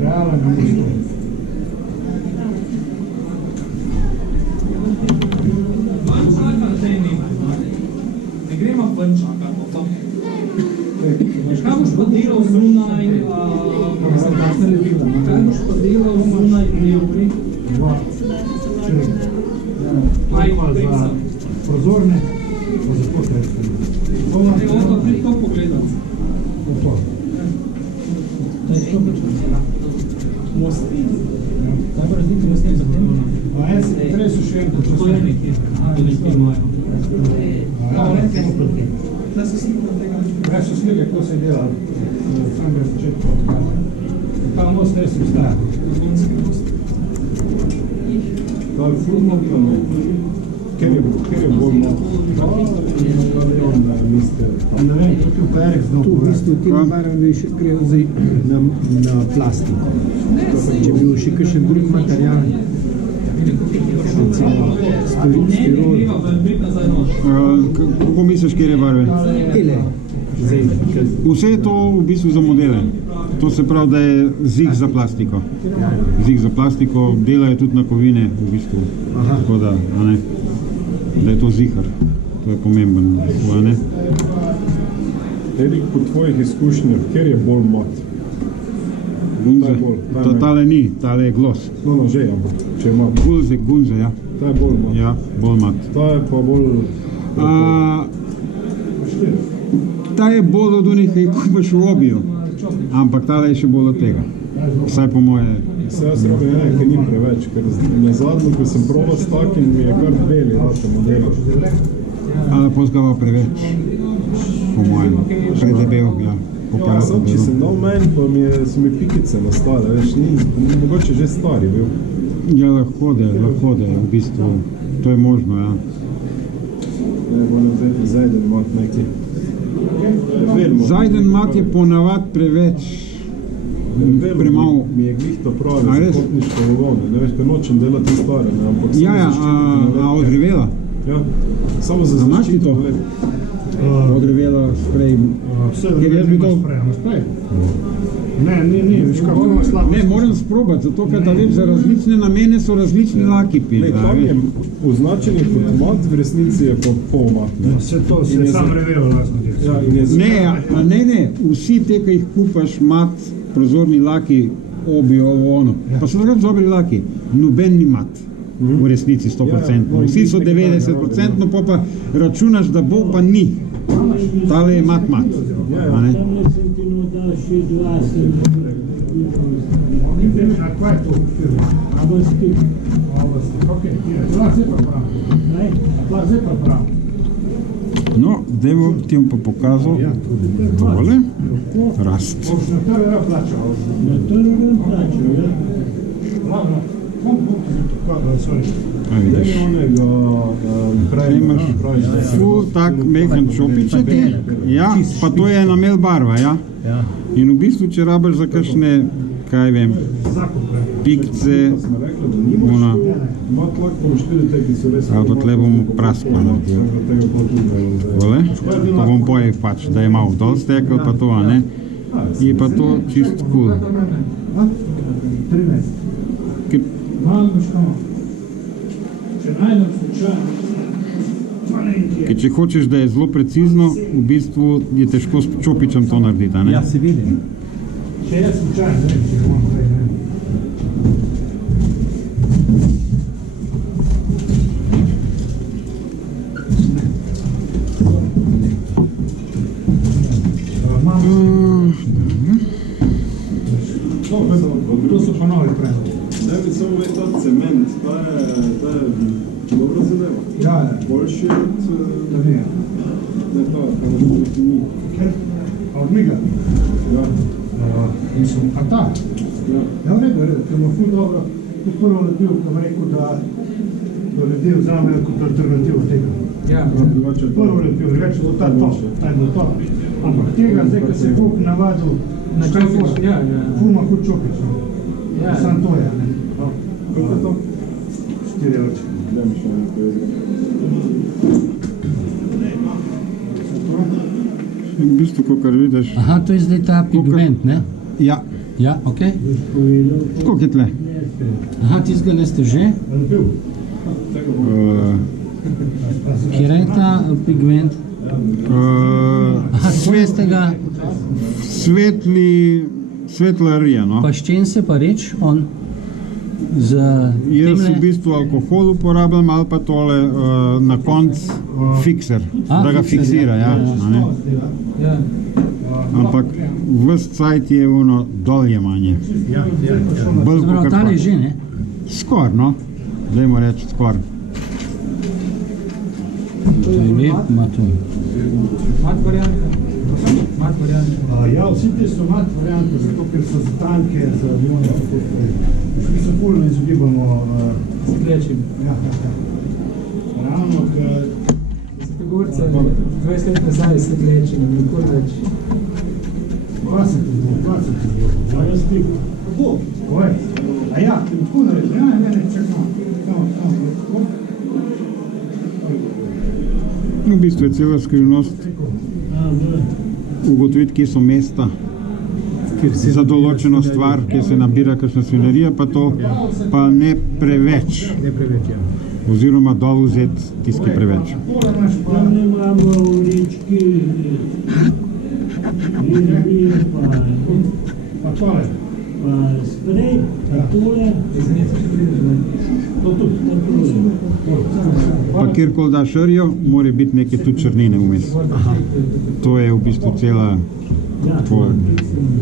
Realan gusto. Ne gremo ven čakati, pa. Kaj boš pa delal zunaj, kaj boš pa delal zunaj dnevni? Aj, za prozorne, pa za potrebne. Evo, pridi to pogledati. Opa. To je to počela. Most. Kaj pa razlika s tem za tem? A jaz tresu še en počela. To je nekje. To nekje imajo. Kaj so slike, ko se je delal? Sam ga začetku. Ta most res obstaja. To je ful mobilno. Ker je bolj Ne vem, tukaj v Perek zelo Tu v bistvu ti nabarvani še grejo zdaj na plastiko. Če bi bil še kakšen drug material, recimo stirol. Kako misliš, kjer je barve? Tele. Vse je to v bistvu za modele. To se pravi, da je zig za plastiko. Zig za plastiko, delajo tudi na kovine v bistvu. Tako da, a ne, da je to zihar. To je pomemben, a ne. Erik, po tvojih izkušnjah, kjer je bolj mat? Gunze, tale ni, tale je glos. No, že, ampak če ima. Gunze, ja. Ta je bolj mat. Ja, bolj mat. Ta je pa bolj... Ta je bolj od unih, ki jih kupaš v obiju. Ampak tale je še bolj od tega. Vsaj po moje... Se jaz rabim ene, ki ni preveč, ker na zadnjo, ko sem probal s takim, mi je kar beli rata modela. Pozgava preveč, po mojem. Predebel, ja. Sam, če sem dal menj, pa so mi pikice nastale, veš, ni mogoče že stari bil. Ja, lahko da je, v bistvu. To je možno, ja. Ne, moram vzeti zajden mat neki. Zajden mat je ponavad preveč. Premalo. Mi je glih to pravi za potniško vagone, ne veš, pa nočem delati stare, ne, ampak Ja, odrevela. Ja, samo za zaščito. Odrevela sprej. Vse vreme ima sprej. Ne, viš kako ima slabo. Ne, moram sprobati, zato ker da vem, za različne namene so različni laki pil. Tam je označeni kot mat, v resnici je pa pol mat. Vse to se je sam revel razno Ja, Ne, vsi te, ki jih kupaš, mat, prozorni laki, obijo, ono. Pa so takrat dobri laki. Noben ni mat. V resnici 100%. Vsi so 90%, pa računaš, da bo, pa ni. Tale je mat. A ne? No, zdaj ti bom pa pokazal tole. Rast. A vidiš. Imaš ful tak mehen čopiček, ja, pa to je enamel barva, ja. In v bistvu, če rabiš za kakšne, kaj vem, pikce, ona, ali pa tle bomo prasko naredil. Tole, pa bom poje pač, da je malo dol stekel, pa to, a ne. Je pa to čist cool. Če hočeš, da je zelo precizno, v bistvu je težko s čopičem to narediti, a ne? Ja, se vidim. Če je slučajno, ne vem, če ga imam prej, ne. To so pa novi predlogi. Ne bi samo ve ta cement, ta je dobro zadeva. Ja, Boljši od... da ne. Ne ta, kaj ni. Ker? A od miga? Ja. Mislim, a ta? Ja, v redu, ker ima ful dobro. To prvo naredil, ko vam rekel, da ljudje vzamejo kot alternativo tega. Ja, prvo naredil, reče, da ta je to, ta je bilo to. Ampak tega, zdaj, ko se je folk navadil na čopič, ful ima hud čopič. Sam to je, ne. Koliko je to? 4 oči. Da mi še nekaj izgleda. V bistvu, kakor vidiš... Aha, to je zdaj ta pigment, ne? Ja, Ja, ok. koliko je tle? Aha, tistega ste že. Kjer je ta pigment? Aha, svestega. Svetla rija, no. Pa s čim se pa reč on? Z Jaz temle? v bistvu alkohol uporabljam ali pa tole na koncu fikser, da ga fikser, fiksira, ja. A ne? Ja. Ampak ves cajt je ono doljemanje. Bolj Zapravo, kakor tale pa. že, ne? Skor, no. Dajmo reči skor. To je lep, ima to. Mat varianta. Mat varianta. Ja, vsi ti so mat variante, zato ker so za tanke, za milione. Mi se fulno izogibamo. Svetlečim. Ja. Ravno, Gurce, 20 let nazaj svetlečim, nikoli več. 20 bo. Ja, jaz ti. Kako? Oj. A ja, tako narediti. Ja, ne, čakam. V bistvu je cela skrivnost ugotoviti, kje so mesta za določeno stvar, kje se nabira kakšna svinarija, pa to pa ne preveč. Ne preveč, ja. Oziroma dol vzeti tisti preveč. Tam imamo ulički, lirije, Pa tole. pa sprej, pa tole, To tudi. Pa kjerkoli daš rjo, mora biti neke tudi črnine vmes. To je v bistvu cela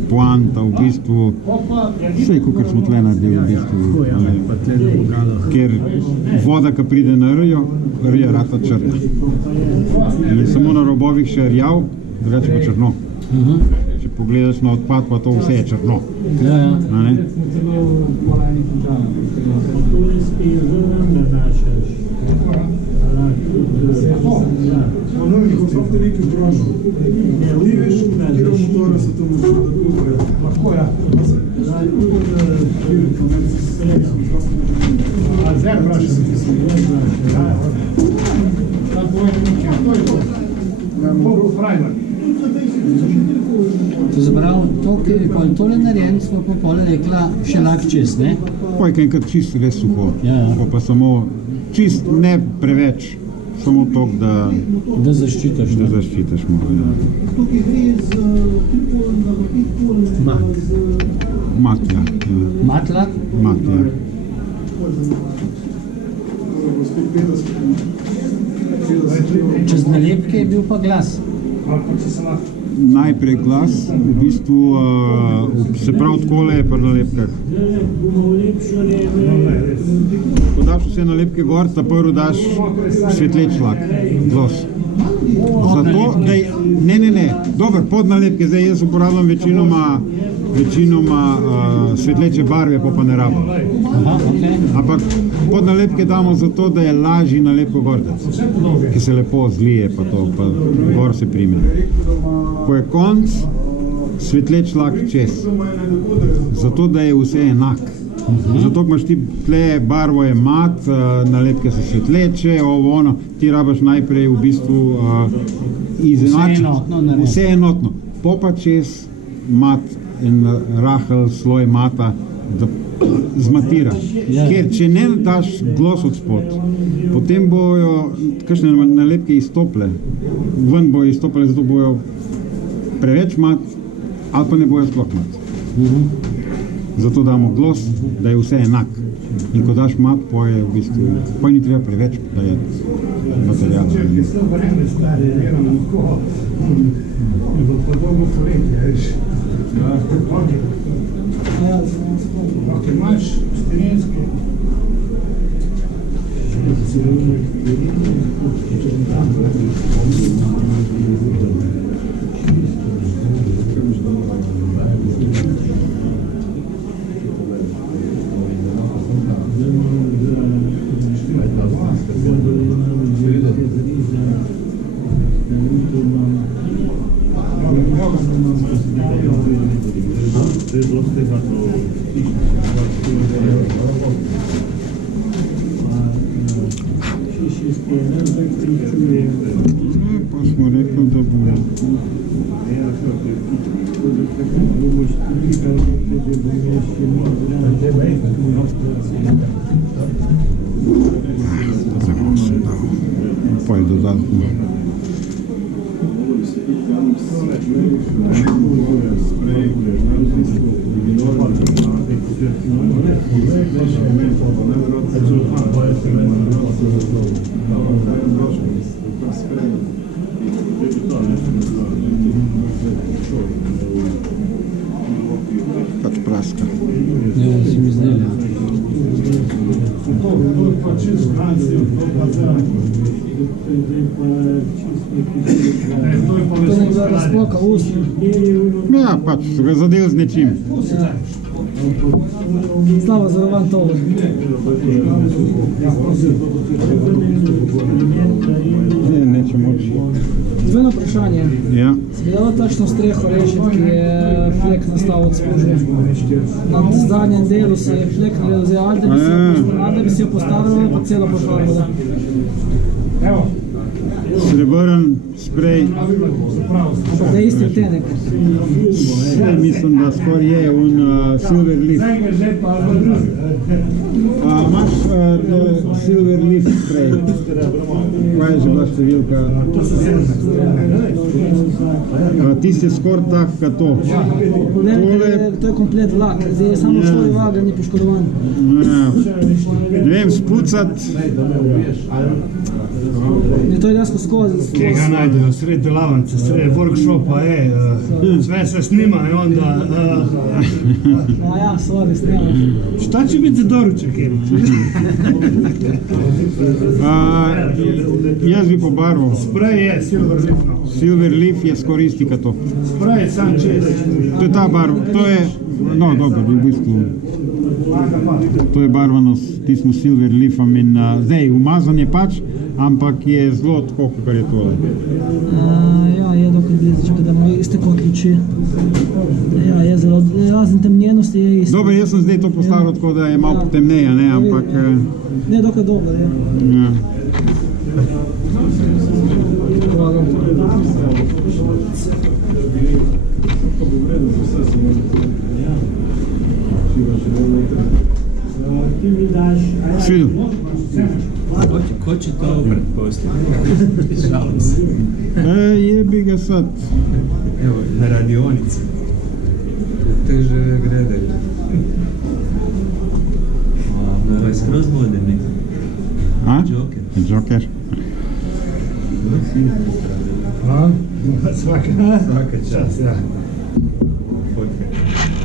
poanta, v bistvu, vse, kakor smo tle naredili, v bistvu. Pa tle na vogalah. Ker voda, ki pride na rjo, rja rata črna. In je samo na robovih še rjav, drugače pa črno. Če pogledaš na odpad, pa to vse je črno. Ja, ja. A ne? Smo celo pola enih končali. tole spije zraven nanašaš. Ponovnih odsofte neki vprašal. Ne, umna zaščita. se to lahko, ja. A zdaj vprašam. Tam povedi nekaj, to je to. Koliko frajmer? To zapravo, to, ki je pol tole narejen, smo pa pole rekla še lahko čez, ne? Pojka enkrat čist res suho. Ja. Pa samo čist ne preveč, samo toliko, Da zaščitaš, da ne? zaščitaš malo. Ja. Mat, ja. Matla? Mat, ja. Čez nalepke je bil pa glas. Ampak si se lahko. Najprej glas, v bistvu, se prav takole je pri nalepkah. Bomo ulepšali, Ko daš vse nalepke gor, ta prvo daš svetleč lak, glos. Zato, da je, ne, dobro, pod nalepke, zdaj jaz uporabljam večinoma svetleče barve, pa ne rabim. Aha, ok. Ampak pod nalepke damo zato, da je lažji nalepko gor dati, ki se lepo zlije, pa to, pa gor se prime. Ko je konc, svetleč lak čez, zato da je vse enak. Zato, ko imaš ti tle, barvo je mat, nalepke so svetleče, ovo, ono, ti rabaš najprej v bistvu izenačiti. Vse enotno narediti. Vse enotno. Po pa čez mat in rahel sloj mata, da zmatira. Ja. Ker če ne daš glos od spod, potem bojo kakšne nalepke izstople. Ven bojo izstopile, zato bojo preveč mat, ali pa ne bojo sploh mat. Zato damo glos, da je vse enak. In ko daš mat, poje v bistvu, poje ni treba preveč dajati materijala. Če se vreme stari, delamo tako, je bilo pa dolgo poletje, veš. Ok, imaš sterenske. Pa smo rekli, da bomo. Poi dodatno. Pač praska. Ja, si mi zdeli. To ne gleda razpoka ust. Ja, pač so ga zadel z nečim. Slabo zavarovan tovor. Ne, neče moči. Zveno vprašanje. Ja. Si bi dala takšno streho rešiti, ki je flek nastal od spužbe? Na zadnjem delu se je flek naredil, zdaj ali da bi si jo postavila, pa celo pošvarila. Srebrn sprej. Ampak da je isti odtenek. Mislim, da skoraj je Silver Leaf. Imaš Silver Leaf sprej. Kaj je že bila številka? Tisti je skoraj tak, kot to. To je komplet vlak, zdaj je samo svoj vaga, ni poškodovan. Ne vem, spucat. To je dejansko skozi. Kje ga najdejo, sred delavnice, sred workshopa, sve se snima in onda... Ja, sorry, snimaš. Šta će biti za doručak, Erik? Jaz bi pobarval. Sprej je Silver Leaf. Silver Leaf je skoraj isti kot to. Sprej je sam čez. To je ta barva, to je... No, dobro, v bistvu... To je barvano s tistim Silver Leafom in zdaj umazan je pač, ampak je zelo tako, kot je tole. Ja, je dokaj blizu, da mu iste kot luči. Ja, je zelo, razen temnjenosti je isto. Dobro, jaz sem zdaj to postavil tako, da je malo temneje, ne, ampak... Ne, dokaj dobro, je. Ja. Hvala. Ti mi daš... Svidu. Ko će to pretpostaviti? Šalim se. Jebi ga sad. Evo, na radionici. Teže gledaju. Ovo je skroz moderni. A? Joker. Joker. Svaka čast, ja.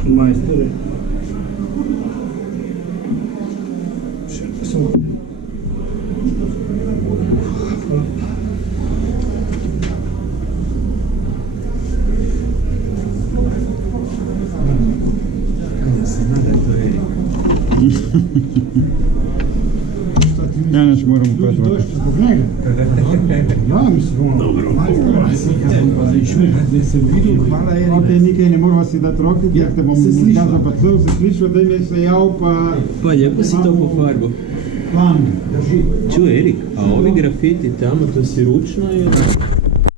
Majstore. Ja, neč moramo pratovati. Zbog njega? Ja, mislim, dobro. Ok, nikaj ne moramo si dati roke, ker te bom kazal pa cel, se slišal, da mi se jav, pa... Pa lijepo si to pofarbo. Plan. Čuj, Erik, a ovi grafiti tamo, to si ručno ili...